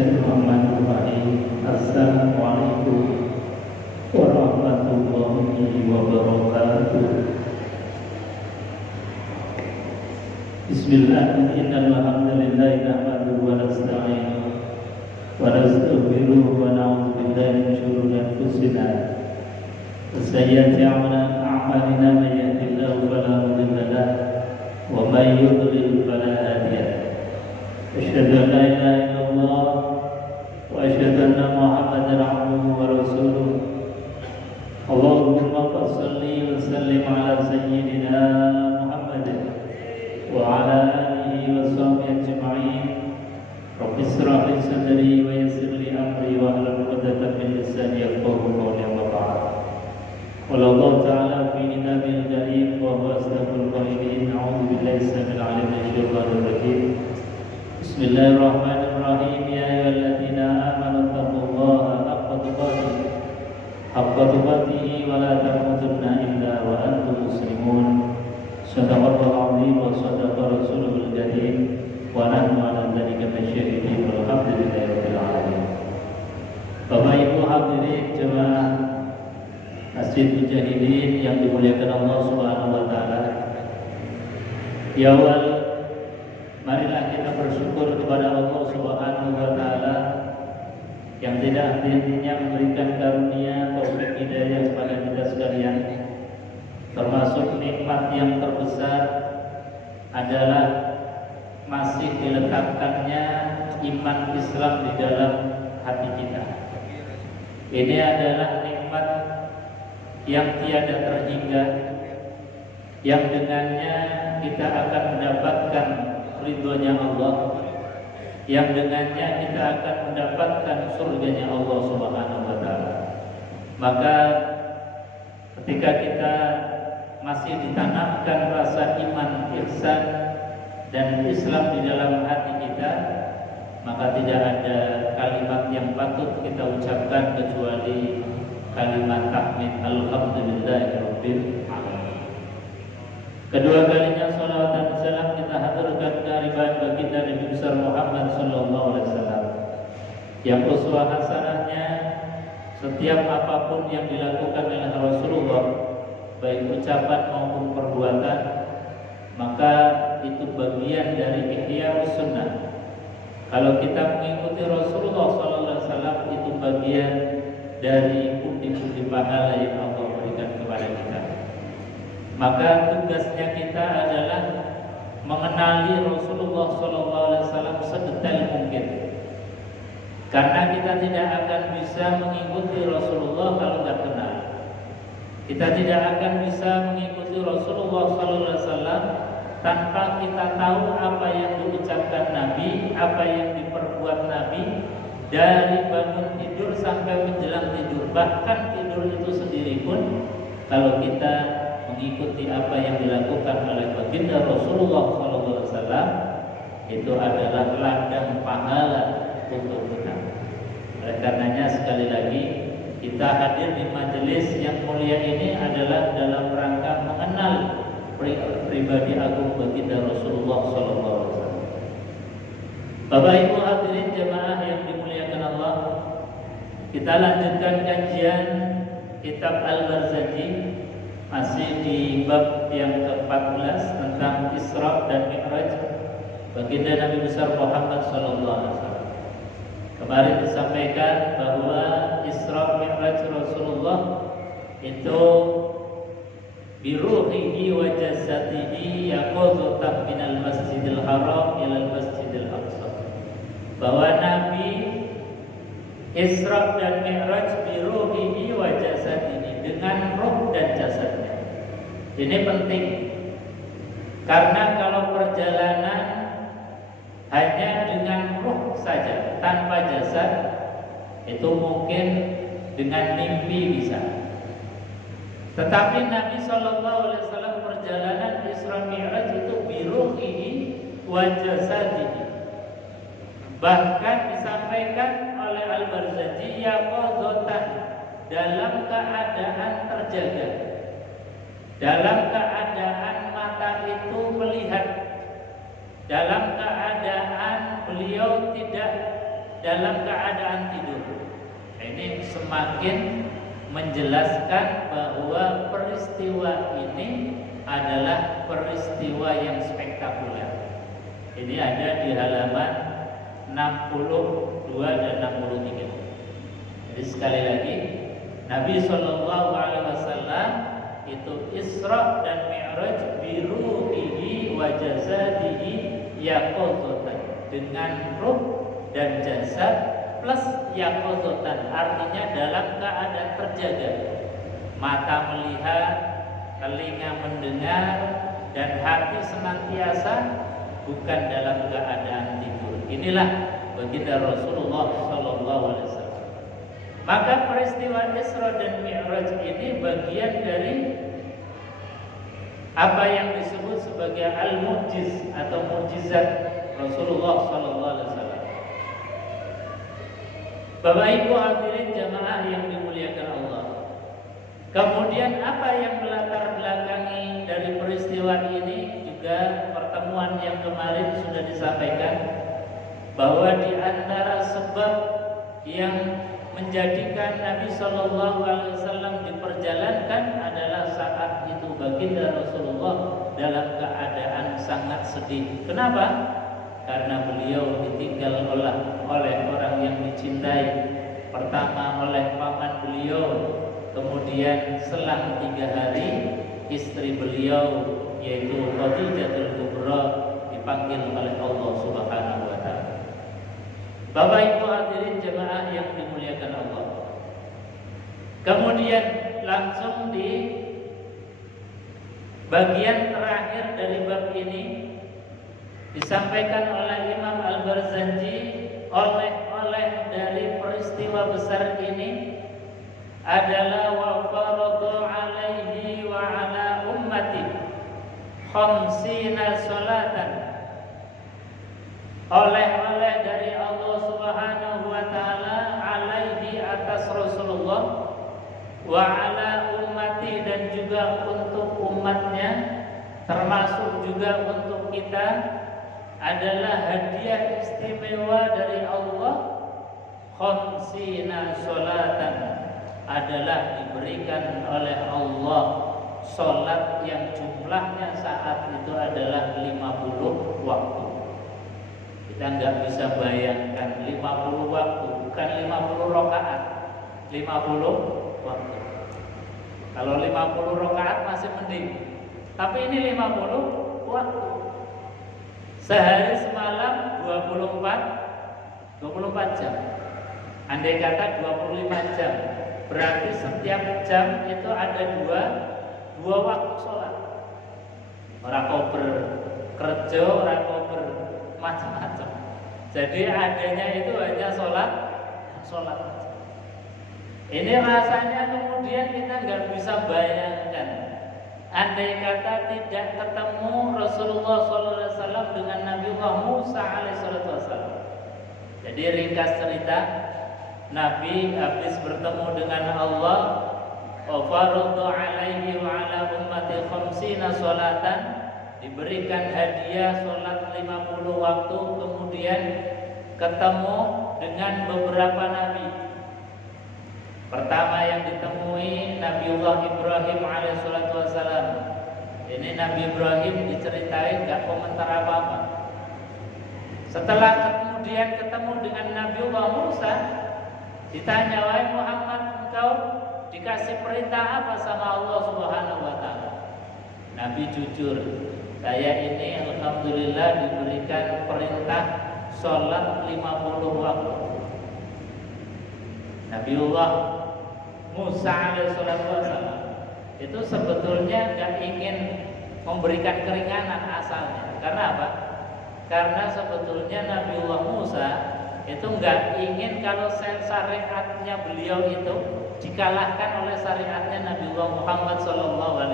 Bismillahirrahmanirrahim. Assalamualaikum warahmatullahi wabarakatuh. Bismillahirrahmanirrahim. Nahmaduhu wa nasta'inuhu wa nastaghfiruhu wa na'udzu billahi min shururi anfusina wa sayyiati a'malina, may yahdihillahu fala mudilla lahu wa may yudlil fala hadiya lahu. Asyhadu an la ilaha illallah wa asyhadu anna Muhammadan abduhu wa rasuluh. Allahumma shalli wa sallim ala sayyidina Muhammadin wa ala alihi wa sahbihi ajma'in. Rabbi ishrah li sadri wa yassir li amri wa hlul 'uqdatam min lisani yafqahu qawli. Amma ba'd. Qala Allah ta'ala fi kitabil karim wa huwa asdaqul qailin. A'udzu billahi samil 'alim minasy syaithanir rajim. Bismillahirrahmanirrahim. Ya ayyuhalladzina amanu taqullaha haqqa tuqatih wa la tamutunna illa wa antum muslimun. Shadaqallahu 'azim wa shadaqa rasulul karim wa nahnu 'ala dzalika masyahidin walhamdulillahi rabbil alamin. Bapak Ibu hadirin jemaah Masjid Mujahidin yang dimuliakan Allah Subhanahu wa taala. Di awal marilah kita bersyukur kepada Allah Subhanahu wa taala yang tidak henti-hentinya memberikan karunia taufik hidayah kepada kita sekalian. Termasuk nikmat yang terbesar adalah masih diletakkannya iman Islam di dalam hati kita. Ini adalah nikmat yang tiada terhingga, yang dengannya kita akan mendapatkan ridhonya Allah, yang dengannya kita akan mendapatkan surganya Allah Subhanahu wa taala. Maka ketika kita masih ditanamkan rasa iman, ihsan dan Islam di dalam hati kita, maka tidak ada kalimat yang patut kita ucapkan kecuali kalimat tahmid alhamdulillahirabbil alamin. Kedua kalinya salawat dan salam kita haturkan kehadiran baginda Nabi besar Muhammad sallallahu alaihi wasallam yang uswah hasanahnya setiap apapun yang dilakukan oleh Rasulullah, baik ucapan maupun perbuatan, maka itu bagian dari ihya sunnah. Kalau kita mengikuti Rasulullah sallallahu alaihi wasallam, itu bagian dari pundi-pundi pahala yang Allah berikan kepada kita. Maka tugasnya kita adalah mengenali Rasulullah SAW sedetail mungkin. Karena kita tidak akan bisa mengikuti Rasulullah kalau tidak kenal. Kita tidak akan bisa mengikuti Rasulullah SAW tanpa kita tahu apa yang diucapkan Nabi, apa yang diperbuat Nabi, dari bangun tidur sampai menjelang tidur. Bahkan tidur itu sendiri pun, kalau kita mengikuti apa yang dilakukan oleh baginda Rasulullah SAW, itu adalah ladang pahala untuk kita. Oleh karenanya sekali lagi kita hadir di majelis yang mulia ini adalah dalam rangka mengenal pribadi agung baginda Rasulullah SAW. Bapak Ibu hadirin jemaah yang dimuliakan Allah, kita lanjutkan kajian kitab Al-Barzanji, masih di bab yang ke-14 tentang Isra dan Mi'raj baginda Nabi besar Muhammad sallallahu alaihi wasallam. Kemarin disampaikan bahwa Isra Mi'raj Rasulullah itu biruhihi wa jasadihi yaqazatan minal Masjidil Haram ilal Masjidil Aqsa. Bahwa Nabi Isra dan Mi'raj biruhihi wa jasadihi, dengan roh dan jasadnya. Ini penting, karena kalau perjalanan hanya dengan roh saja tanpa jasad, itu mungkin dengan mimpi bisa. Tetapi Nabi SAW perjalanan Isra Mi'raj itu biruhihi wa jasadihi. Bahkan disampaikan oleh Al-Barzanji yaqazatan, dalam keadaan terjaga, dalam keadaan mata itu melihat, dalam keadaan beliau tidak dalam keadaan tidur. Ini semakin menjelaskan bahwa peristiwa ini adalah peristiwa yang spektakuler. Ini ada di halaman 62 dan 63. Jadi sekali lagi, Nabi SAW itu Isra dan Mi'raj biruhihi wa jasadihi yaqozotan, dengan ruh dan jasad plus yaqozotan, artinya dalam keadaan terjaga, mata melihat, telinga mendengar, dan hati senantiasa bukan dalam keadaan tidur. Inilah baginda Rasulullah SAW. Maka peristiwa Isra dan Mi'raj ini bagian dari apa yang disebut sebagai al-mu'jiz atau mukjizat Rasulullah SAW. Bapak Ibu hadirin jamaah yang dimuliakan Allah. Kemudian apa yang melatar belakangi dari peristiwa ini juga pertemuan yang kemarin sudah disampaikan, bahwa di antara sebab yang menjadikan Nabi SAW diperjalankan adalah saat itu baginda Rasulullah dalam keadaan sangat sedih. Kenapa? Karena beliau ditinggal oleh orang yang dicintai. Pertama oleh paman beliau, kemudian selang 3 hari istri beliau yaitu Khadijatul Kubra dipanggil oleh Allah Subhanahu wa taala. Bapak Ibu hadirin jemaah yang dimuliakan Allah. Kemudian langsung di bagian terakhir dari bab ini disampaikan oleh Imam Al-Barzanji, oleh dari peristiwa besar ini adalah wa faradu alaihi wa ala ummati khamsina salatan, oleh dari Allah Subhanahu wa taala alaihi atas Rasulullah, wa ala ummati dan juga untuk umatnya, termasuk juga untuk kita, adalah hadiah istimewa dari Allah. Khamsina salatan, adalah diberikan oleh Allah salat yang jumlahnya saat itu adalah 50 waktu. Kita nggak bisa bayangkan 50 waktu, bukan 50 rakaat, 50 waktu. Kalau 50 rakaat masih mending, tapi ini 50 waktu. Sehari semalam 24 jam. Andai kata 25 jam, berarti setiap jam itu ada dua waktu sholat. Orang kober kerja, orang kober macam-macam. Jadi adanya itu hanya sholat. Ini rasanya kemudian kita nggak bisa bayangkan, andai kata tidak ketemu Rasulullah SAW dengan Nabiullah Musa alaihissalam. Jadi ringkas cerita, Nabi habis bertemu dengan Allah, faradhu alaihi wa ala ummati khamsina salatan, diberikan hadiah salat 50 waktu, kemudian ketemu dengan beberapa nabi. Pertama yang ditemui Nabiullah Ibrahim alaihissalam. Ini Nabi Ibrahim diceritain gak komentar apa-apa. Setelah kemudian ketemu dengan Nabiullah Musa, ditanya, wahai Muhammad, engkau dikasih perintah apa sama Allah Subhanahu wa taala? Nabi jujur, saya ini alhamdulillah diberikan perintah sholat 50 waktu. Nabiullah Musa alaihissalam itu sebetulnya gak ingin memberikan keringanan asalnya. Karena apa? Karena sebetulnya Nabiullah Musa itu nggak ingin kalau syariatnya beliau itu dikalahkan oleh syariatnya Nabiullah Muhammad SAW.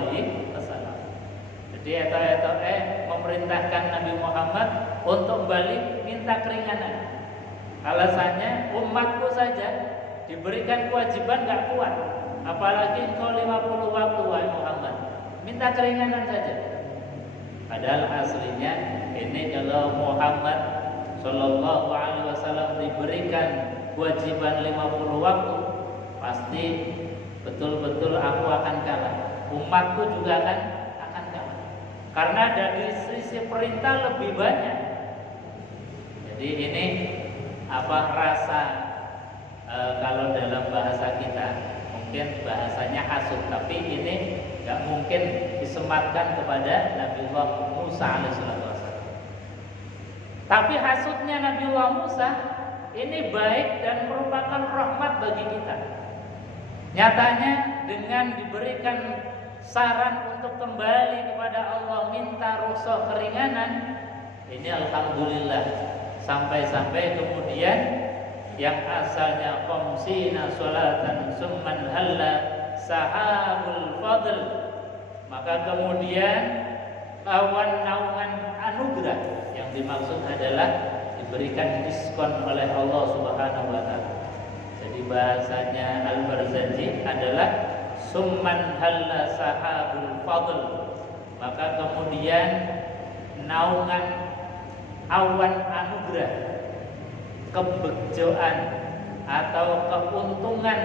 Jadi memerintahkan Nabi Muhammad untuk balik minta keringanan. Alasannya umatku saja diberikan kewajiban nggak kuat, apalagi engkau 50 waktu wahai Muhammad, minta keringanan saja. Padahal aslinya ini kalau Muhammad Shallallahu Alaihi Wasallam diberikan kewajiban 50 waktu, pasti betul-betul aku akan kalah. Umatku juga akan kalah. Karena dari sisi perintah lebih banyak. Jadi ini rasa kalau dalam bahasa kita mungkin bahasanya hasud, tapi ini nggak mungkin disematkan kepada Nabiullah Musa alaihissalam. Tapi hasudnya Nabiullah Musa ini baik dan merupakan rahmat bagi kita. Nyatanya dengan diberikan saran untuk kembali kepada Allah, minta rukhsah keringanan, ini alhamdulillah. Sampai-sampai kemudian yang asalnya qamsina sholatan summan halla sahabul fadl, maka kemudian awan naungan anugerah yang dimaksud adalah diberikan diskon oleh Allah Subhanahu wa taala. Jadi bahasanya Al-Barzanji adalah summan halla sahabul fadl, maka kemudian naungan awan anugerah, kebejoan atau keuntungan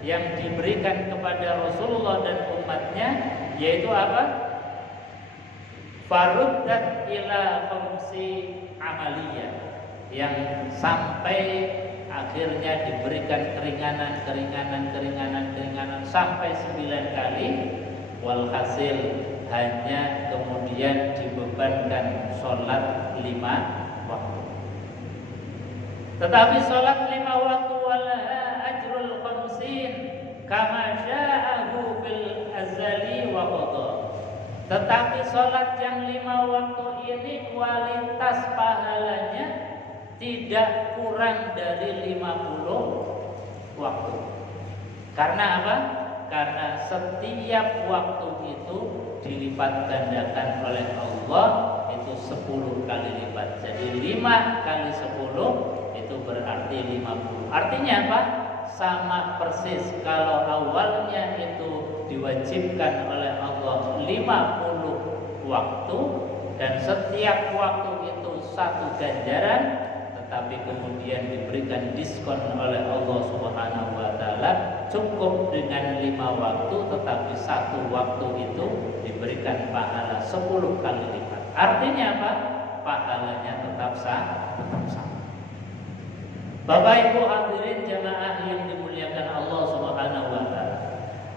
yang diberikan kepada Rasulullah dan umatnya, yaitu apa? Faruddat ila khamsi amaliyah, yang sampai akhirnya diberikan keringanan sampai 9 kali, walhasil hanya kemudian dibebankan sholat 5 waktu. Tetapi sholat 5 waktu walaha ajrul khamsin kama sya'ahu fil azali wa qadha. Tetapi sholat yang 5 waktu ini kualitas pahalanya tidak kurang dari 50 waktu. Karena apa? Karena setiap waktu itu dilipat gandakan oleh Allah itu 10 kali lipat. Jadi 5 kali 10 itu berarti 50. Artinya apa? Sama persis kalau awalnya itu diwajibkan oleh Allah 50 waktu dan setiap waktu itu 1 ganjaran, tetapi kemudian diberikan diskon oleh Allah Subhanahu wa taala cukup dengan 5 waktu, tetapi 1 waktu itu diberikan pahala 10 kali lipat. Artinya apa? Pahalanya tetap sama. Bapak Ibu hadirin jamaah yang dimuliakan Allah Subhanahu wa taala,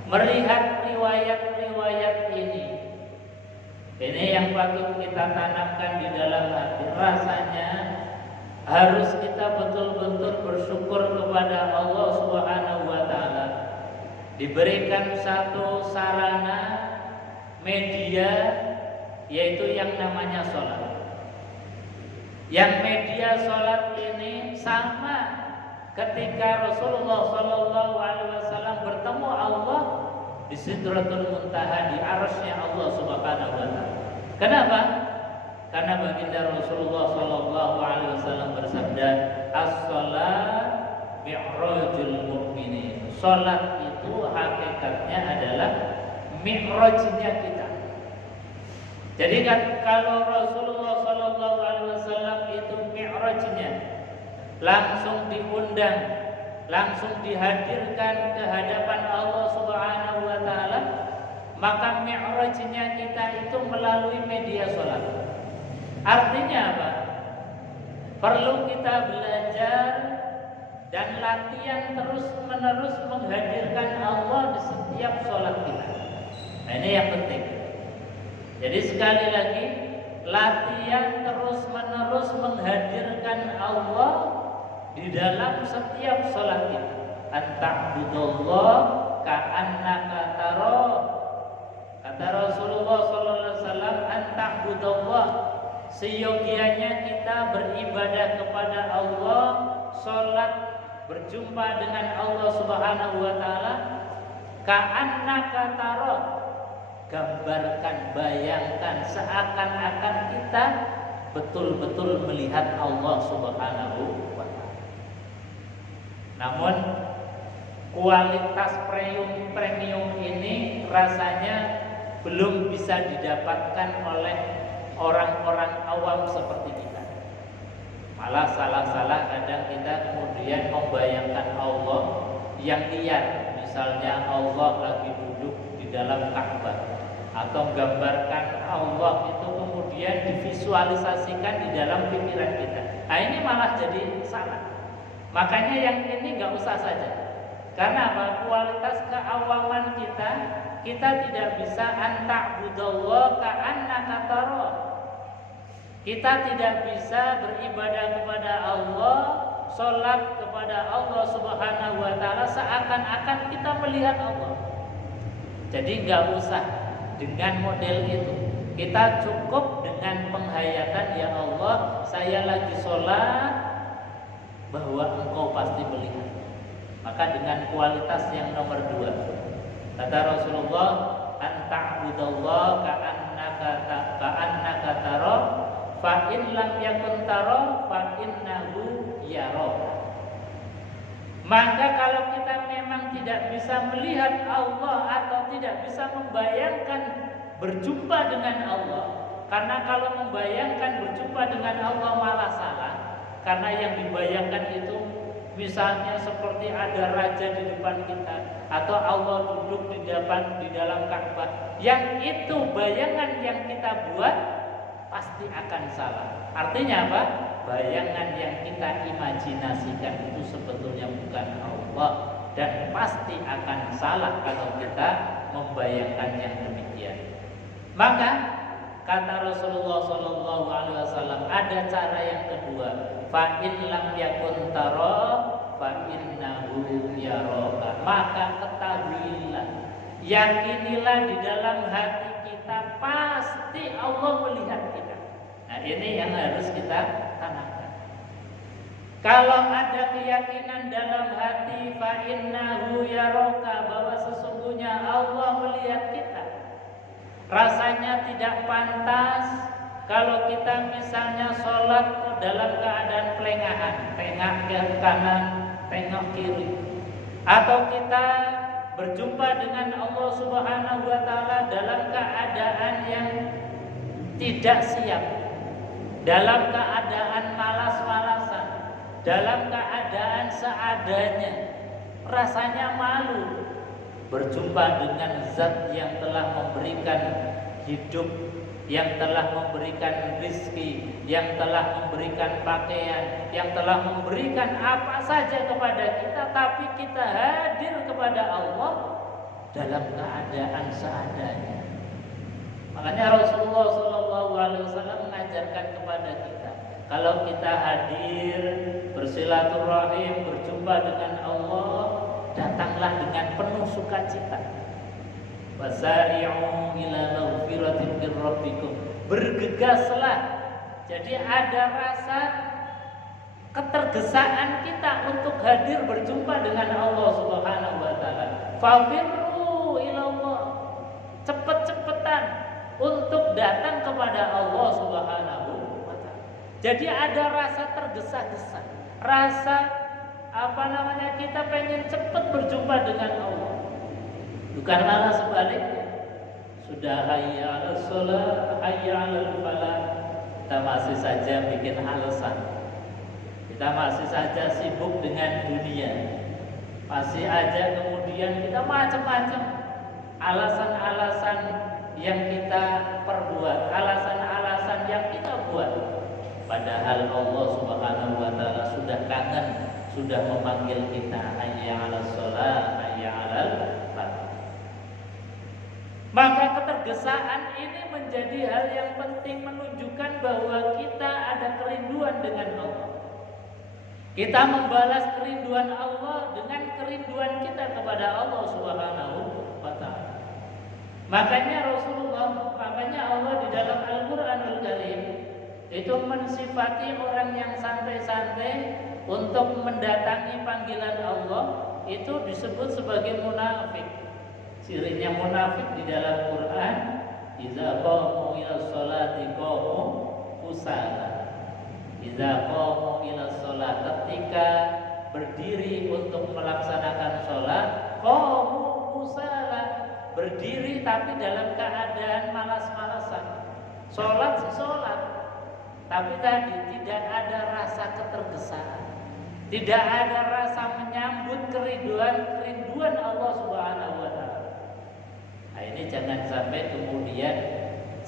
melihat riwayat-riwayat ini yang patut kita tanamkan di dalam hati. Rasanya harus kita betul-betul bersyukur kepada Allah Subhanahu wa taala, diberikan satu sarana media, yaitu yang namanya sholat. Yang media sholat ini sama ketika Rasulullah Shallallahu Alaihi Wasallam bertemu Allah di Sidratul Muntaha, di arasnya Allah Subhanahu wa taala. Kenapa? Karena baginda Rasulullah Shallallahu Alaihi Wasallam bersabda, as-sholat mi'rajul mu'minin. Sholat itu hakikatnya adalah mi'rajnya kita. Jadi kalau Rasulullah Shallallahu Alaihi Wasallam itu mi'rajnya langsung diundang, langsung dihadirkan ke hadapan Allah Subhanahu wa taala, maka mi'rajnya kita itu melalui media sholat. Artinya apa? Perlu kita belajar dan latihan terus-menerus menghadirkan Allah di setiap sholat kita. Nah, ini yang penting. Jadi sekali lagi, latihan terus-menerus menghadirkan Allah di dalam setiap sholat kita. Anta'budullah ka'annaka taro. Kata Rasulullah SAW, anta'budullah, seyogianya kita beribadah kepada Allah, sholat, berjumpa dengan Allah Subhanahu wa taala, ka'annaka taro. Gambarkan, bayangkan seakan-akan kita betul-betul melihat Allah Subhanahu wa taala. Namun kualitas premium ini rasanya belum bisa didapatkan oleh orang-orang awam seperti kita. Malah salah-salah kadang kita kemudian membayangkan Allah yang liar. Misalnya Allah lagi duduk di dalam Ka'bah, atau menggambarkan Allah itu kemudian divisualisasikan di dalam pikiran kita. Nah ini malah jadi salah. Makanya yang ini nggak usah saja. Karena apa? Kualitas keawaman kita tidak bisa anta'budallah ka'annaka tara. Kita tidak bisa beribadah kepada Allah, sholat kepada Allah Subhanahu wa ta'ala seakan-akan kita melihat Allah. Jadi nggak usah dengan model itu. Kita cukup dengan penghayatan, ya Allah, saya lagi sholat, bahwa Engkau pasti melihat. Maka dengan kualitas yang nomor 2, kata Rasulullah, anta'budallah ka'annaka tara, fa in lam yakun tara fa innahu yara. Maka kalau kita memang tidak bisa melihat Allah atau tidak bisa membayangkan berjumpa dengan Allah, karena kalau membayangkan berjumpa dengan Allah malah salah, karena yang dibayangkan itu misalnya seperti ada raja di depan kita, atau Allah duduk di dalam Ka'bah, yang itu bayangan yang kita buat pasti akan salah. Artinya apa? Bayangan yang kita imajinasikan itu sebetulnya bukan Allah, dan pasti akan salah kalau kita membayangkan yang demikian. Maka kata Rasulullah SAW, ada cara yang kedua, fa in lam yakun tara fa innahu yaraka. Maka ketahuilah, yakinilah di dalam hati kita pasti Allah melihat kita. Nah ini yang harus kita tanamkan. Kalau ada keyakinan dalam hati fa innahu yaraka, bahwa sesungguhnya Allah melihat kita, rasanya tidak pantas kalau kita misalnya sholat dalam keadaan pelengahan, tengok ke kanan, tengok kiri, atau kita berjumpa dengan Allah Subhanahu wa ta'ala dalam keadaan yang tidak siap, dalam keadaan malas-malasan, dalam keadaan seadanya. Rasanya malu berjumpa dengan zat yang telah memberikan hidup, yang telah memberikan rizki, yang telah memberikan pakaian, yang telah memberikan apa saja kepada kita, tapi kita hadir kepada Allah dalam keadaan seadanya. Makanya Rasulullah SAW mengajarkan kepada kita, kalau kita hadir bersilaturahim, berjumpa dengan Allah, datanglah dengan penuh sukacita. Wasari'u ila maghfiratin min rabbikum. Bergegaslah. Jadi ada rasa ketergesaan kita untuk hadir berjumpa dengan Allah Subhanahu wa ta'ala. Fafirru ila Allah. Cepet-cepetan untuk datang kepada Allah Subhanahu wa ta'ala. Jadi ada rasa tergesa-gesa, rasa kita pengen cepat berjumpa dengan Allah. Bukan malah sebaliknya. Sudah hayya 'alas shalah, hayya 'alal falah, kita masih saja bikin alasan. Kita masih saja sibuk dengan dunia. Masih aja kemudian kita macam-macam alasan-alasan yang kita perbuat, alasan-alasan yang kita buat. Padahal Allah Subhanahu wa ta'ala sudah kangen, sudah memanggil kita, hayya 'alas shalah, hayya 'alal falah. Maka ketergesaan ini menjadi hal yang penting, menunjukkan bahwa kita ada kerinduan dengan Allah. Kita membalas kerinduan Allah dengan kerinduan kita kepada Allah Subhanahu wa ta'ala. Makanya Allah di dalam Al-Qur'anul Karim itu mensifati orang yang santai-santai untuk mendatangi panggilan Allah, itu disebut sebagai munafik. Cirinya munafik di dalam Quran, idza qamu ila sholati qamu kusala. Idza qamu ila sholat, ketika berdiri untuk melaksanakan sholat, qamu kusala, berdiri tapi dalam keadaan malas-malasan. Sholat, tapi tadi tidak ada rasa ketergesaan, tidak ada rasa menyambut kerinduan Allah Subhanahu wa taala. Nah, ini jangan sampai kemudian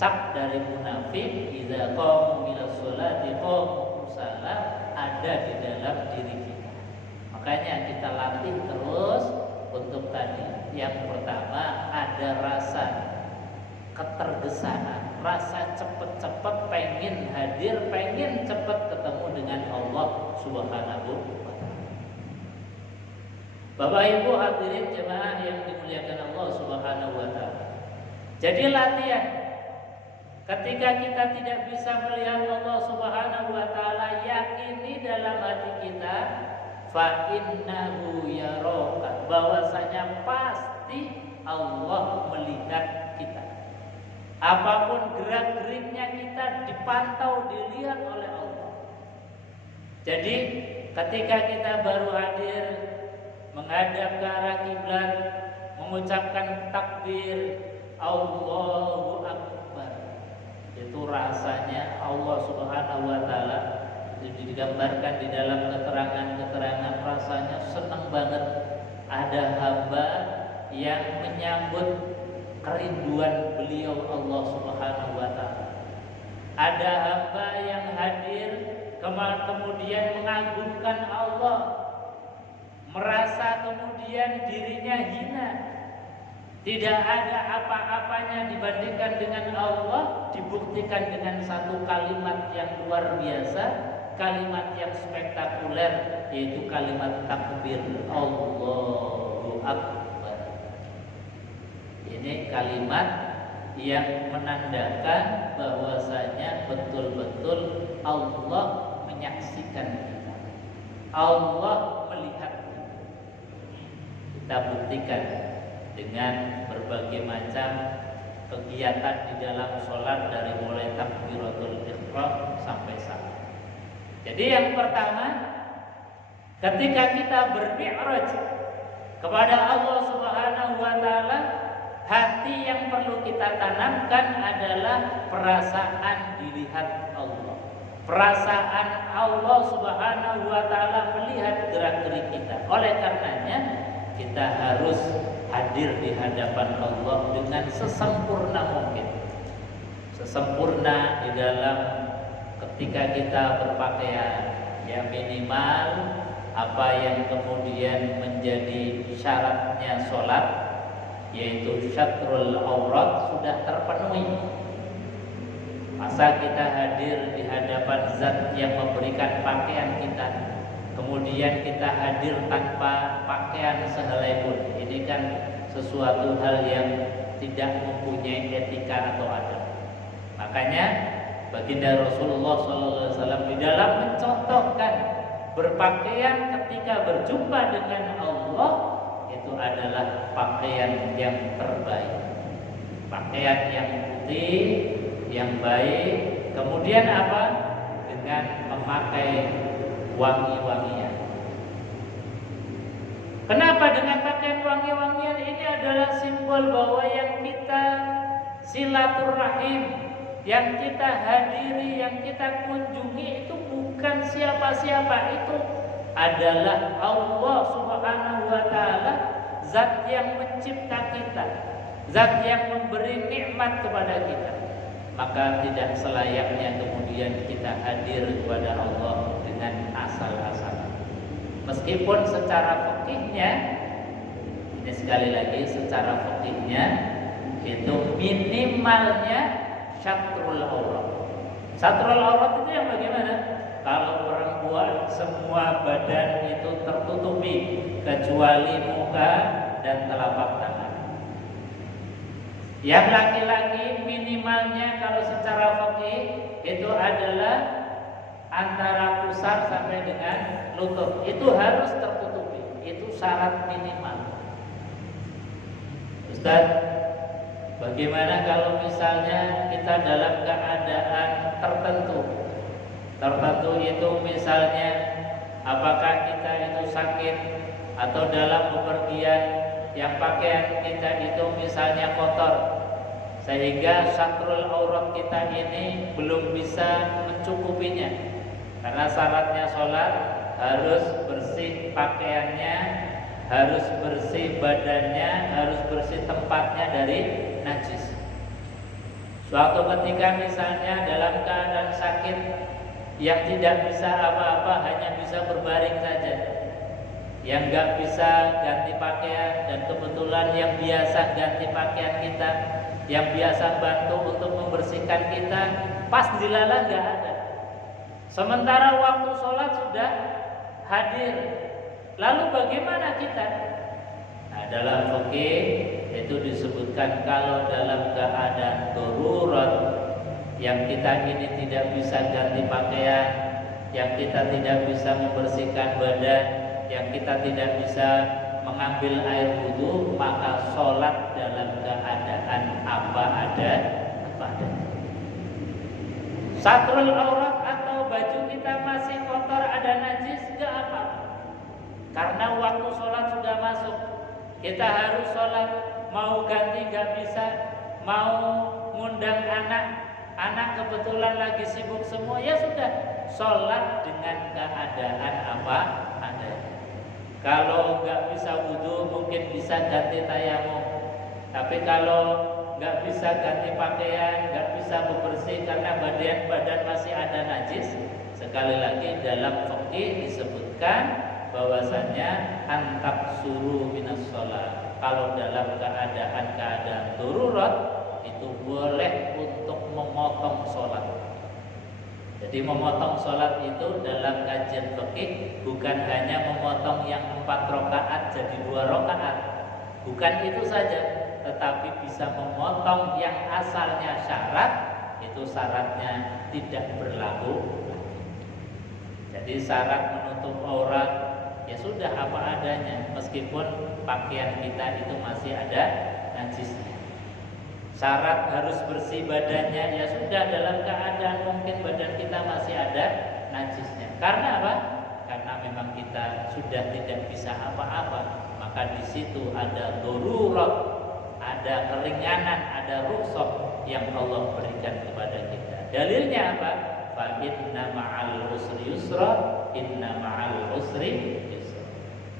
cap dari munafik idza qamu ila sholati qamu kusala ada di dalam diri kita. Makanya kita latih terus untuk tadi. Yang pertama ada rasa ketergesaan, rasa cepet-cepet pengen hadir, pengen cepet ketemu dengan Allah Subhanahu wa taala. Bapak Ibu hadirin jemaah yang dimuliakan Allah Subhanahu wa taala. Jadi latihan ketika kita tidak bisa melihat Allah Subhanahu wa taala, yakini dalam hati kita fa innahu yaraka, bahwasanya pasti Allah melihat kita. Apapun gerak-geriknya kita dipantau, dilihat oleh Allah. Jadi ketika kita baru hadir menghadap ke arah kiblat, mengucapkan takbir Allahu Akbar, itu rasanya Allah Subhanahu wa taala digambarkan di dalam keterangan-keterangan, rasanya senang banget ada hamba yang menyambut kerinduan beliau Allah Subhanahu wa taala. Ada hamba yang hadir kemudian mengagungkan Allah, merasa kemudian dirinya hina, tidak ada apa-apanya dibandingkan dengan Allah, dibuktikan dengan satu kalimat yang luar biasa, kalimat yang spektakuler, yaitu kalimat takbir Allahu Akbar. Ini kalimat yang menandakan bahwasanya betul-betul Allah menyaksikan kita, Allah melihat kita. Kita buktikan dengan berbagai macam kegiatan di dalam sholat, dari mulai takbiratul ihram sampai salam. Jadi yang pertama, ketika kita bermi'raj kepada Allah Subhanahu wa taala, hati yang perlu kita tanamkan adalah perasaan dilihat Allah. Perasaan Allah Subhanahu wa taala melihat gerak-gerik kita. Oleh karenanya kita harus hadir di hadapan Allah dengan sesempurna mungkin. Sesempurna di dalam ketika kita berpakaian, ya minimal apa yang kemudian menjadi syaratnya sholat, yaitu syatrul aurat, sudah terpenuhi. Masa kita hadir di hadapan zat yang memberikan pakaian kita, kemudian kita hadir tanpa pakaian sehelai pun, ini kan sesuatu hal yang tidak mempunyai etika atau adab. Makanya baginda Rasulullah SAW di dalam mencontohkan berpakaian ketika berjumpa dengan Allah, itu adalah pakaian yang terbaik, pakaian yang putih, yang baik. Kemudian apa? Dengan memakai wangi-wangian. Kenapa dengan pakaian wangi-wangian? Ini adalah simbol bahwa yang kita silaturahim, yang kita hadiri, yang kita kunjungi itu bukan siapa-siapa, itu adalah Allah Subhanahu wa taala, zat yang mencipta kita, zat yang memberi nikmat kepada kita. Maka tidak selayaknya kemudian kita hadir kepada Allah dengan asal-asalan. Meskipun secara fikihnya, ini sekali lagi secara fikihnya itu minimalnya syatrul aurat. Syatrul aurat itu yang bagaimana? Kalau perempuan semua badan itu tertutupi kecuali muka dan telapak tangan. Yang laki-laki minimalnya kalau secara fikih itu adalah antara pusar sampai dengan lutut. Itu harus tertutupi. Itu syarat minimal. Ustaz, bagaimana kalau misalnya kita dalam keadaan tertentu? Tertentu itu misalnya apakah kita itu sakit atau dalam bepergian yang pakaian kita itu misalnya kotor, sehingga satrul aurat kita ini belum bisa mencukupinya. Karena syaratnya sholat harus bersih pakaiannya, harus bersih badannya, harus bersih tempatnya dari najis. Suatu ketika misalnya dalam keadaan sakit yang tidak bisa apa-apa, hanya bisa berbaring saja, yang nggak bisa ganti pakaian, dan kebetulan yang biasa ganti pakaian kita, yang biasa bantu untuk membersihkan kita, pas dilala nggak ada. Sementara waktu sholat sudah hadir. Lalu bagaimana kita? Nah, dalam fikih itu disebutkan kalau dalam keadaan darurat, yang kita ini tidak bisa ganti pakaian, yang kita tidak bisa membersihkan badan, yang kita tidak bisa mengambil air wudu, maka sholat dalam keadaan apa ada. Satrul aurat atau baju kita masih kotor, ada najis, enggak apa. Karena waktu sholat sudah masuk, kita harus sholat. Mau ganti nggak bisa, mau ngundang anak kebetulan lagi sibuk semua, ya sudah, sholat dengan keadaan apa ada. Kalau nggak bisa wudu, mungkin bisa ganti tayamum. Tapi kalau nggak bisa ganti pakaian, nggak bisa bebersih karena badan masih ada najis, sekali lagi dalam fikih disebutkan bahwasanya antak suruh minas sholat. Kalau dalam keadaan darurat itu boleh untuk memotong sholat. Jadi memotong sholat itu dalam kajian fikih bukan hanya memotong yang 4 rakaat jadi 2 rakaat, bukan itu saja, tetapi bisa memotong yang asalnya syarat, itu syaratnya tidak berlaku. Jadi syarat menutup aurat ya sudah apa adanya, meskipun pakaian kita itu masih ada najisnya. Syarat harus bersih badannya, ya sudah, dalam keadaan mungkin badan kita masih ada najisnya. Karena apa? Karena memang kita sudah tidak bisa apa-apa, maka di situ ada darurat, ada keringanan, ada rukhsah yang Allah berikan kepada kita. Dalilnya apa? Fa inna ma'al usri yusra, inna ma'al usri yusra.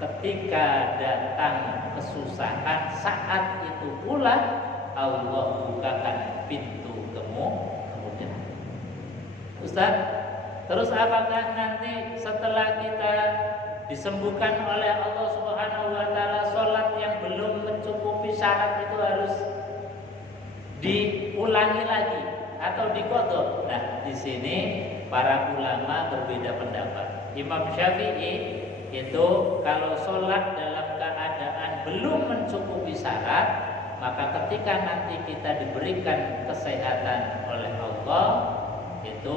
Ketika datang kesusahan, saat itu pula Allah bukakan pintu kemudahan. Ustaz, terus apakah nanti setelah kita disembuhkan oleh Allah Subhanahu wa taala, sholat yang belum mencukupi syarat itu harus diulangi lagi atau diqadha? Nah, di sini para ulama berbeda pendapat. Imam Syafi'i itu kalau sholat dalam keadaan belum mencukupi syarat, maka ketika nanti kita diberikan kesehatan oleh Allah, itu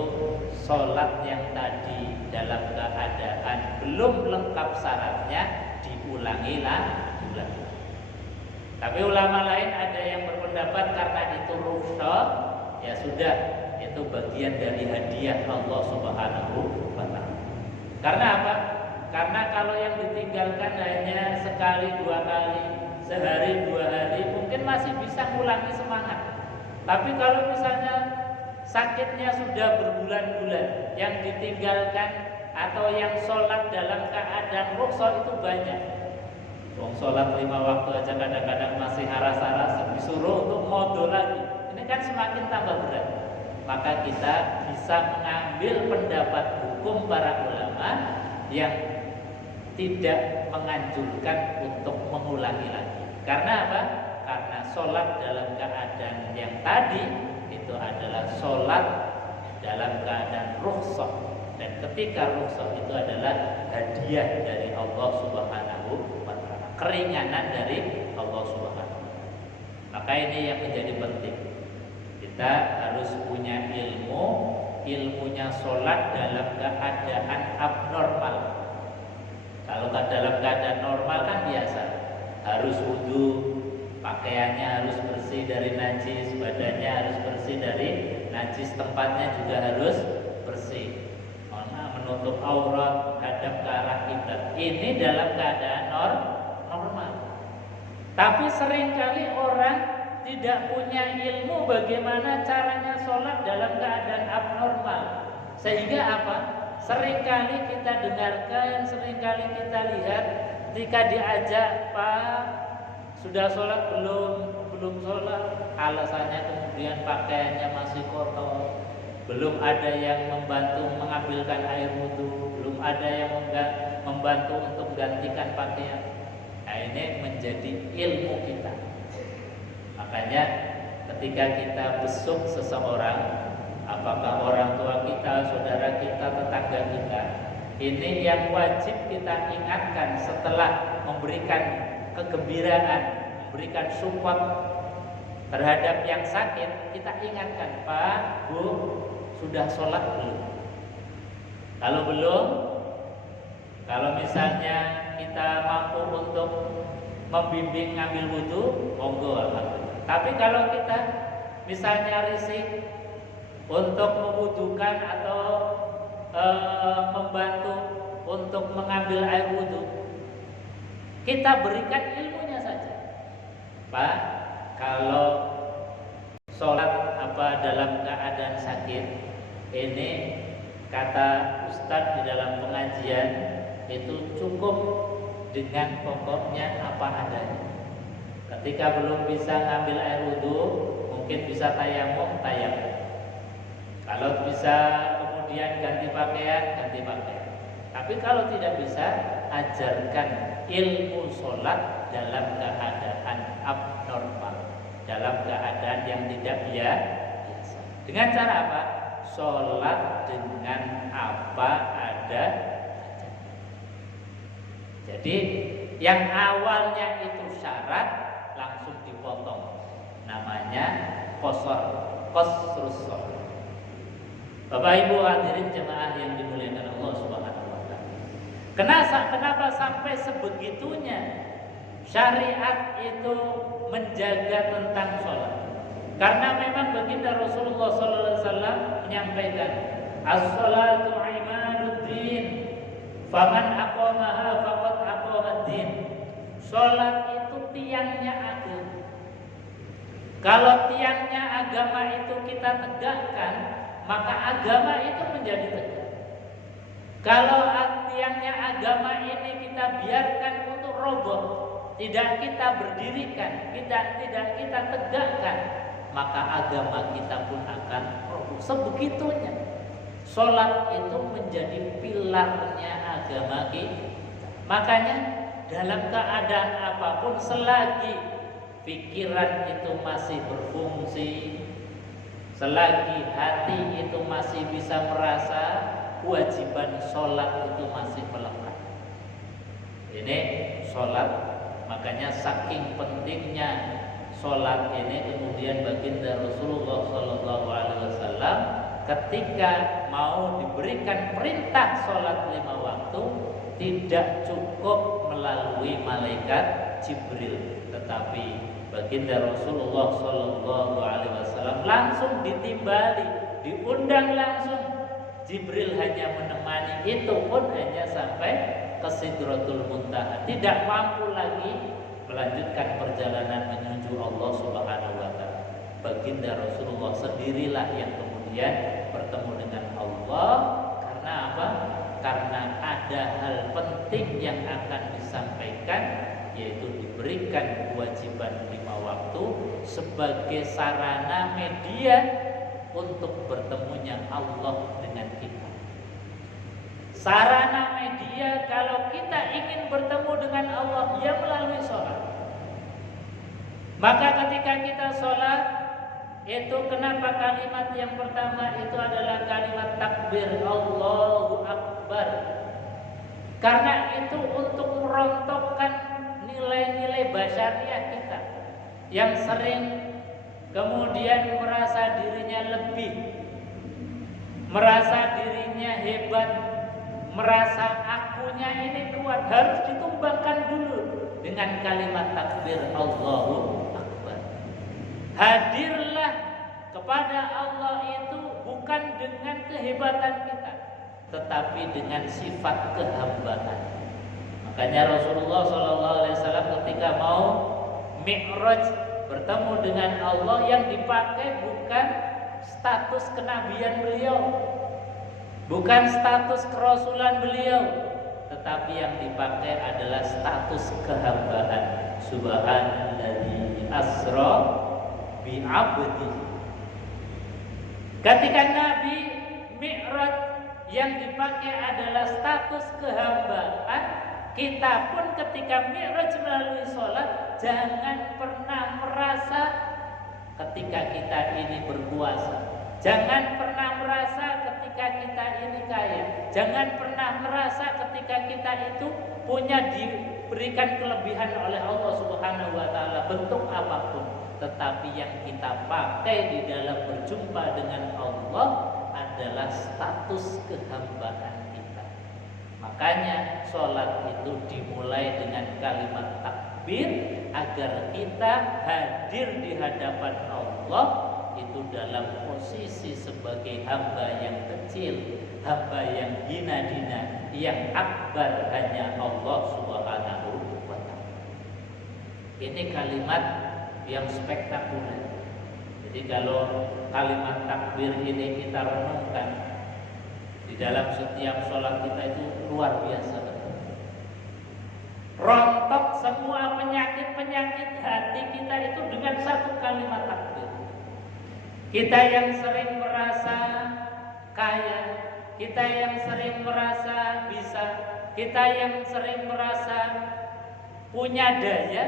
sholat yang tadi dalam keadaan belum lengkap syaratnya diulangi. Tapi ulama lain ada yang berpendapat karena itu rukhsah, ya sudah, itu bagian dari hadiah Allah Subhanahu wa taala. Karena apa? Karena kalau yang ditinggalkan hanya sekali 2 kali, sehari 2 hari, mungkin masih bisa ngulangi semangat. Tapi kalau misalnya sakitnya sudah berbulan-bulan, yang ditinggalkan atau yang sholat dalam keadaan rukhsah itu banyak. Wong sholat 5 waktu aja kadang-kadang masih haras-haras, disuruh untuk modal lagi, ini kan semakin tambah berat. Maka kita bisa mengambil pendapat hukum para ulama yang tidak menganjurkan untuk mengulangi lagi. Karena apa? Karena sholat dalam keadaan yang tadi itu adalah sholat dalam keadaan rukhsah, dan ketika rukhsah itu adalah hadiah dari Allah Subhanahu wa taala, keringanan dari Allah Subhanahu. Maka ini yang menjadi penting. Kita harus punya ilmunya sholat dalam keadaan abnormal. Kalau dalam keadaan normal kan biasa, harus wudu, pakaiannya harus bersih dari najis, badannya harus bersih dari najis, tempatnya juga harus bersih. Menutup aurat, menghadap ke arah kiblat. Ini dalam keadaan normal. Tapi seringkali orang tidak punya ilmu bagaimana caranya sholat dalam keadaan abnormal. Sehingga apa? Seringkali kita dengarkan, seringkali kita lihat ketika diajak, Pak, sudah sholat belum? Belum sholat. Alasannya kemudian pakaiannya masih kotor, belum ada yang membantu mengambilkan air wudhu, belum ada yang membantu untuk menggantikan pakaian. Nah, ini menjadi ilmu kita. Makanya ketika kita besuk seseorang, apakah orang tua kita, saudara kita, tetangga kita, ini yang wajib kita ingatkan setelah memberikan kegembiraan, memberikan support terhadap yang sakit. Kita ingatkan, Pak, Bu, sudah sholat belum? Kalau belum, kalau misalnya kita mampu untuk membimbing ngambil wudhu, monggo, alhamdulillah. Tapi kalau kita misalnya risih untuk memwudukan atau membantu untuk mengambil air wudhu, kita berikan ilmunya saja. Pak, kalau sholat dalam keadaan sakit, ini kata Ustadz di dalam pengajian itu cukup dengan pokoknya apa adanya. Ketika belum bisa ngambil air wudhu, mungkin bisa tayamum. Kalau bisa kemudian ganti pakaian. Tapi kalau tidak bisa, ajarkan ilmu sholat dalam keadaan abnormal, dalam keadaan yang tidak biasa. Dengan cara apa? Sholat dengan apa ada. Jadi yang awalnya itu syarat langsung dipotong, namanya qasrus shalah. Bapak Ibu hadirin jemaah yang dimuliakan Allah Subhanahu wa taala. Kenapa sampai sebegitunya syariat itu menjaga tentang sholat? Karena memang baginda Rasulullah SAW menyampaikan, as-sholatu imaduddin, faman aqamaha faqad aqamaddin. Sholat itu tiangnya agama. Kalau tiangnya agama itu kita tegakkan, maka agama itu menjadi tegak. Kalau tiangnya agama ini kita biarkan untuk roboh, tidak kita berdirikan, tidak kita tegakkan, maka agama kita pun akan roboh. Sebegitunya sholat itu menjadi pilarnya agama kita. Makanya dalam keadaan apapun, selagi pikiran itu masih berfungsi, selagi hati itu masih bisa merasa, kewajiban sholat itu masih melekat. Ini sholat, makanya saking pentingnya sholat ini, kemudian baginda Rasulullah SAW ketika mau diberikan perintah sholat 5 waktu, tidak cukup melalui malaikat Jibril, tetapi baginda Rasulullah SAW langsung ditimbali, diundang langsung. Jibril hanya menemani, itu pun hanya sampai ke Sidratul Muntaha, tidak mampu lagi melanjutkan perjalanan menuju Allah Subhanahu wa taala. Baginda Rasulullah sendirilah yang kemudian bertemu dengan Allah. Karena apa? Karena ada hal penting yang akan disampaikan, yaitu diberikan kewajiban 5 waktu sebagai sarana media untuk bertemunya Allah dengan kita. Sarana media kalau kita ingin bertemu dengan Allah, ya melalui sholat. Maka ketika kita sholat, itu kenapa kalimat yang pertama itu adalah kalimat takbir, Allahu Akbar. Karena itu untuk merontokkan nilai-nilai basyariah kita yang sering kemudian merasa dirinya lebih, merasa dirinya hebat, merasa akunya ini kuat, harus ditumbangkan dulu dengan kalimat takbir Allahu Akbar. Hadirlah kepada Allah itu bukan dengan kehebatan kita, tetapi dengan sifat kehambaan. Makanya Rasulullah SAW ketika mau Mi'raj bertemu dengan Allah yang dipakai bukan status kenabian beliau, bukan status kerasulan beliau, tetapi yang dipakai adalah status kehambaan. Subhanalladzi asra bi 'abdi. Ketika Nabi Mi'raj yang dipakai adalah status kehambaan, kita pun ketika Mi'raj melalui sholat jangan pernah merasa ketika kita ini berkuasa, jangan pernah merasa ketika kita ini kaya, jangan pernah merasa ketika kita itu punya diberikan kelebihan oleh Allah Subhanahu wa taala bentuk apapun, tetapi yang kita pakai di dalam berjumpa dengan Allah adalah status kehambaan kita. Makanya sholat itu dimulai dengan kalimat takbir agar kita hadir di hadapan Allah itu dalam posisi sebagai hamba yang kecil, hamba yang hina-dina, yang akbar hanya Allah Subhanahu wa ta'ala. Ini kalimat yang spektakuler. Jadi kalau kalimat takbir ini kita renungkan di dalam setiap sholat kita itu luar biasa. Rontok semua penyakit-penyakit hati kita itu dengan satu kalimat takbir. Kita yang sering merasa kaya, kita yang sering merasa bisa, kita yang sering merasa punya daya,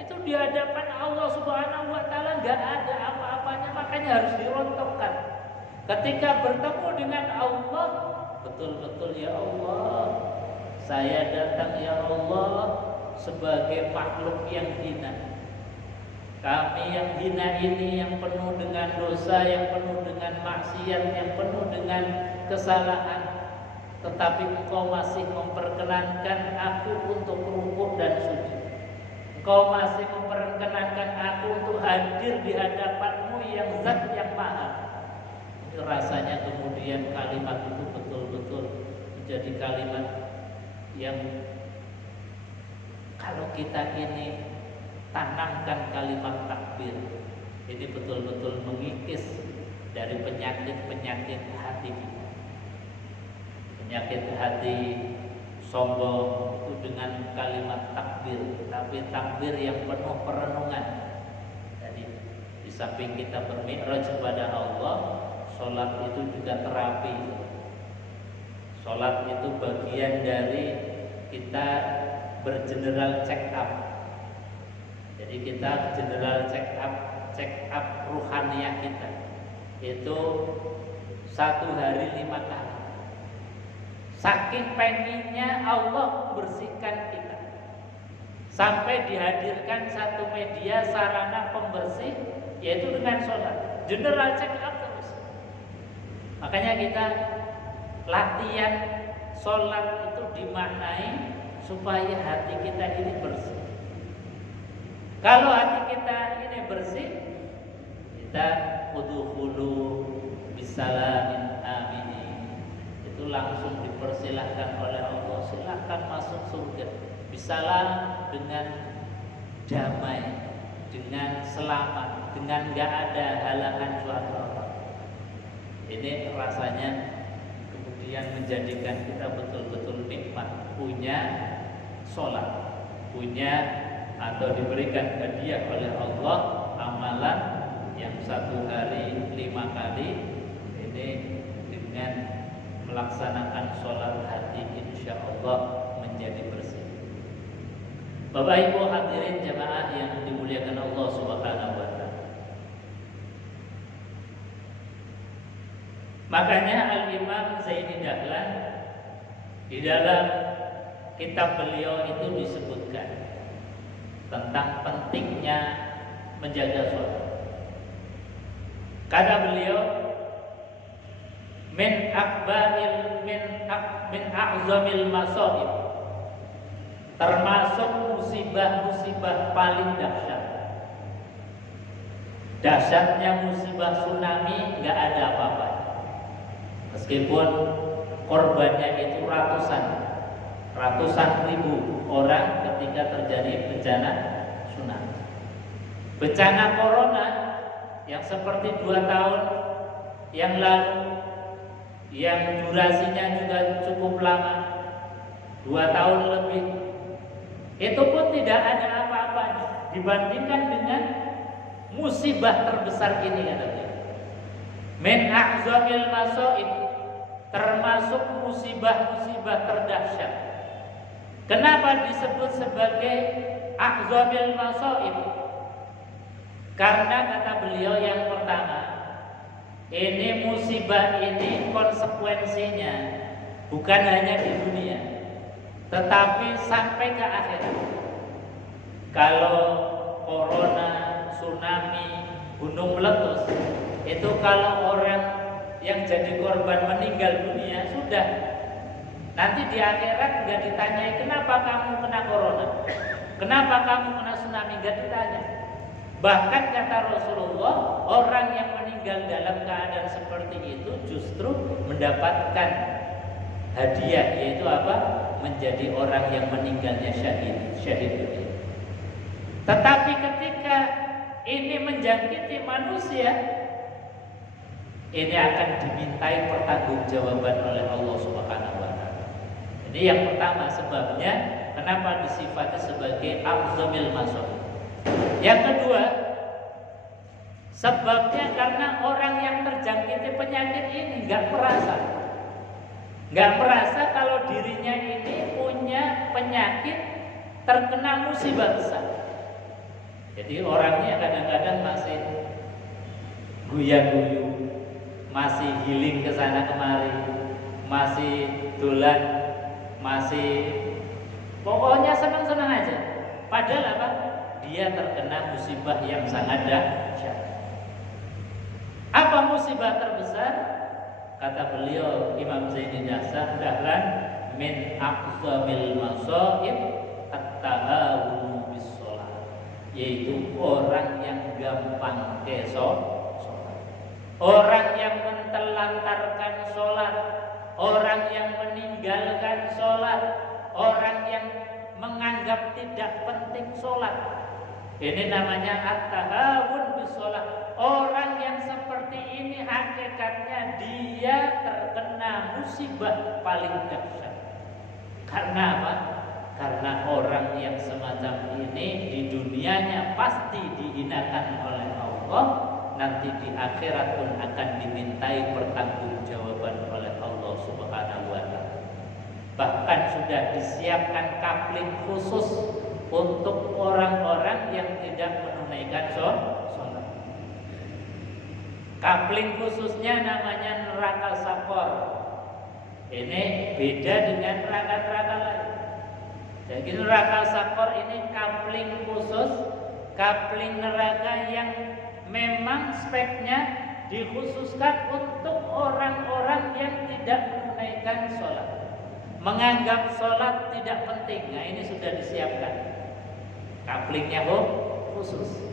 itu di hadapan Allah Subhanahu wa taala enggak ada apa-apanya, makanya harus dirontokkan. Ketika bertemu dengan Allah, betul-betul ya Allah, saya datang ya Allah sebagai makhluk yang hina. Kami yang hina ini, yang penuh dengan dosa, yang penuh dengan maksiat, yang penuh dengan kesalahan, tetapi Engkau masih memperkenankan aku untuk rukuk dan sujud. Engkau masih memperkenankan aku untuk hadir di hadapan-Mu yang zat yang maha. Ini rasanya kemudian kalimat itu betul-betul menjadi kalimat yang kalau kita ini tanamkan kalimat takbir, ini betul-betul mengikis dari penyakit-penyakit hati kita. Penyakit hati sombong itu dengan kalimat takbir, tapi takbir yang penuh perenungan. Jadi di samping kita bermi'raj kepada Allah, sholat itu juga terapi. Sholat itu bagian dari kita bergeneral check up. Jadi kita general check up ruhaniyah kita itu 1 hari 5 kali. Saking pengennya Allah membersihkan kita, sampai dihadirkan satu media sarana pembersih, yaitu dengan sholat. General check up terus. Makanya kita latihan sholat itu dimaknai supaya hati kita ini bersih. Kalau hati kita ini bersih, kita udkhulu bisalamin aminin, itu langsung dipersilahkan oleh Allah, silahkan masuk surga. Bisalam dengan damai, dengan selamat, dengan gak ada halangan suatu apa. Ini rasanya kemudian menjadikan kita betul-betul nikmat punya sholat, punya atau diberikan hadiah oleh Allah amalan yang 1 hari 5 kali ini dengan melaksanakan sholat hati insya Allah menjadi bersih. Bapak Ibu hadirin jamaah yang dimuliakan Allah Subhanahu wa ta'ala. Makanya Al-Imam Zaini Dahlan di dalam kitab beliau itu disebutkan tentang pentingnya menjaga sholat. Kata beliau, min a'zamil masaib, termasuk musibah-musibah paling dahsyat. Dahsyatnya musibah tsunami nggak ada apa-apa. Meskipun korbannya itu ratusan ribu orang ketika terjadi bencana tsunami. Bencana corona yang seperti 2 tahun yang lalu, yang durasinya juga cukup lama, 2 tahun lebih, itu pun tidak ada apa-apanya dibandingkan dengan musibah terbesar ini, katanya. Min a'zamil masaib, termasuk musibah-musibah terdahsyat. Kenapa disebut sebagai a'zamil masaib? Karena kata beliau yang pertama, ini musibah ini konsekuensinya bukan hanya di dunia, tetapi sampai ke akhirat. Kalau corona, tsunami, gunung meletus, itu kalau orang yang jadi korban meninggal dunia, sudah. Nanti di akhirat nggak ditanyai kenapa kamu kena corona, kenapa kamu kena tsunami, nggak ditanya. Bahkan kata Rasulullah, orang yang meninggal dalam keadaan seperti itu justru mendapatkan hadiah, yaitu apa? Menjadi orang yang meninggalnya syahid dunia. Tetapi ketika ini menjangkiti manusia, ini akan dimintai pertanggungjawaban oleh Allah Subhanahu wa taala. Ini yang pertama sebabnya kenapa disifati sebagai a'zamil masaib. Yang kedua, sebabnya karena orang yang terjangkiti penyakit ini nggak merasa kalau dirinya ini punya penyakit, terkena musibah besar. Jadi orangnya kadang-kadang masih guya-guyu, masih healing ke sana kemari, masih dolan, masih pokoknya senang-senang aja. Padahal apa? Dia terkena musibah yang sangat dahsyat. Apa musibah terbesar? Kata beliau Imam Zaini Dahlan, min aqsamil masaib at-tahawunu bis shalah, yaitu orang yang gampang ke sholat, orang yang mentelantarkan sholat, orang yang meninggalkan sholat, orang yang menganggap tidak penting sholat. Ini namanya at-tahawun bis shalah. Orang yang seperti ini hakikatnya dia terkena musibah paling dahsyat. Karena apa? Karena orang yang semacam ini di dunianya pasti dihinakan oleh Allah, nanti di akhirat pun akan dimintai pertanggungjawaban oleh Allah Subhanahu wa taala. Bahkan sudah disiapkan kapling khusus untuk orang-orang yang tidak menunaikan sholat. Kapling khususnya namanya neraka sakor. Ini beda dengan neraka-neraka lain. Jadi neraka sakor ini kapling khusus, kapling neraka yang memang speknya dikhususkan untuk orang-orang yang tidak menunaikan sholat, menganggap sholat tidak penting. Nah ini sudah disiapkan kaplingnya khusus.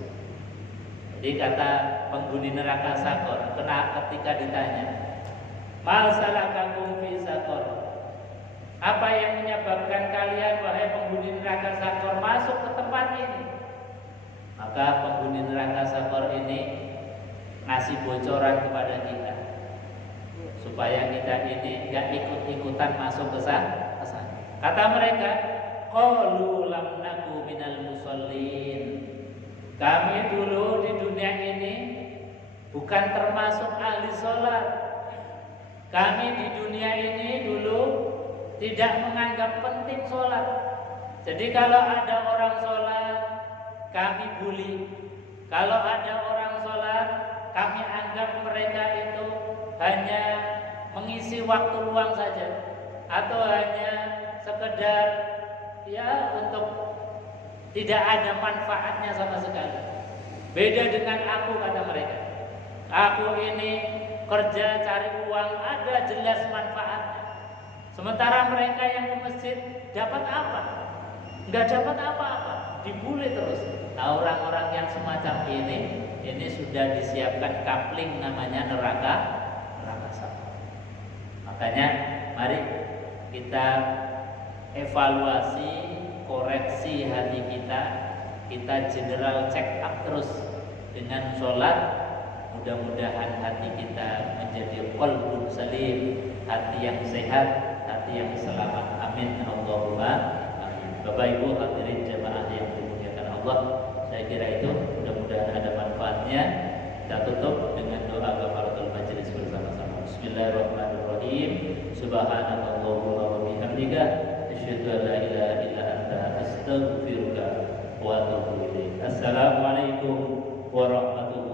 Jadi kata penghuni neraka sakor, ketika ditanya, mal salakakum fi sakor, apa yang menyebabkan kalian wahai penghuni neraka sakor masuk ke tempat ini? Maka penghuni neraka sakor ini ngasih bocoran kepada kita supaya kita ini nggak ikut-ikutan masuk ke sana. Kata mereka, qalu lam naku minal musallin. Kami dulu di dunia ini bukan termasuk ahli sholat. Kami di dunia ini dulu tidak menganggap penting sholat. Jadi kalau ada orang sholat, kami bully. Kalau ada orang sholat, kami anggap mereka itu hanya mengisi waktu luang saja, atau hanya sekedar ya untuk tidak ada manfaatnya sama sekali. Beda dengan aku, kata mereka. Aku ini kerja cari uang, ada jelas manfaatnya. Sementara mereka yang ke masjid dapat apa? Nggak dapat apa-apa, dibully terus. Nah, orang-orang yang semacam ini sudah disiapkan kapling namanya neraka sakor. Makanya mari kita evaluasi, koreksi hati kita, kita general check up terus dengan sholat. Mudah-mudahan hati kita menjadi qalbun salim, hati yang sehat, hati yang selamat. Amin Allahumma amin. Bapak Ibu hadirin jamaah yang dimuliakan Allah, saya kira itu mudah-mudahan ada manfaatnya. Kita tutup dengan doa kafaratul majelis bersama-sama. Bismillahirrahmanirrahim. Subhanakallahumma wa bihamdika asyhadu an la ilaha illa anta astaghfiruka wa atubu ilaik. Assalamualaikum warahmatullahi